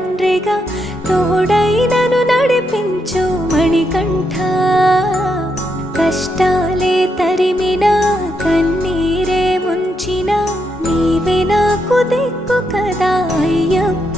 తండ్రిగా తోడై నన్ను నడిపించు మణికంఠ. కష్టాలే తరిమినా కన్నీరే ముంచిన నీవే నాకు దిక్కు కదా అయ్యప్ప.